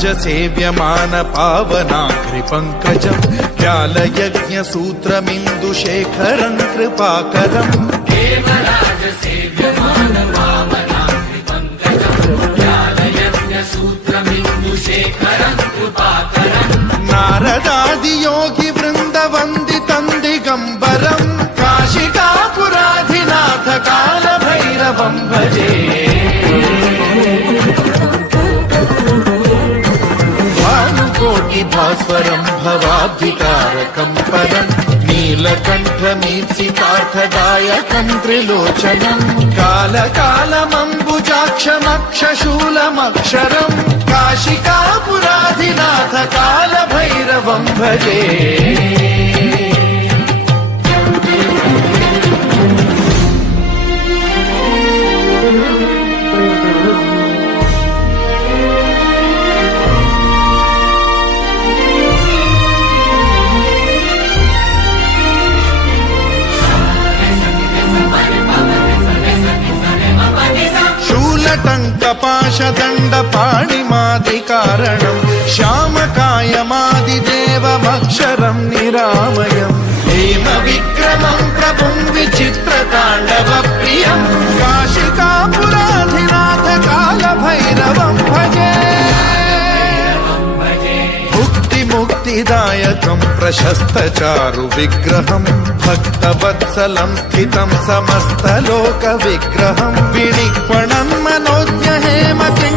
सेव्यमान पावनाग्रिपङ्कजम् व्यालयज्ञसूत्रमिन्दुशेखरम् कृपाकरम् देवराज सेव्यमान पावनाग्रिपङ्कजम् व्यालयज्ञसूत्रमिन्दुशेखरम् कृपाकरम् नारदादियोगि वृन्दवन्दितं दिगम्बरम् काशिकापुराधिनाथ कालभैरवं भजे भास्वरं भवाब्धिकारकं परं नीलकण्ठमीप्सितार्थदायकं त्रिलोचनं कालकालमम्बुजाक्षमक्षशूलमक्षरं काशिकापुराधिनाथ कालभैरवं भजे टङ्कपाशदण्डपाणिमादिकारणम् श्यामकायमादिदेवमक्षरं निरामयम् हेमविक्रमं प्रभुं विचित्रताण्डवप्रियं काशिकापुराधिनाथ कालभैरवं भजे मुक्तिदायकं प्रशस्तचारु विग्रहं भक्तवत्सलं स्थितं समस्तलोकविग्रहं विनिक्वणं मनोज्ञ हेमकिं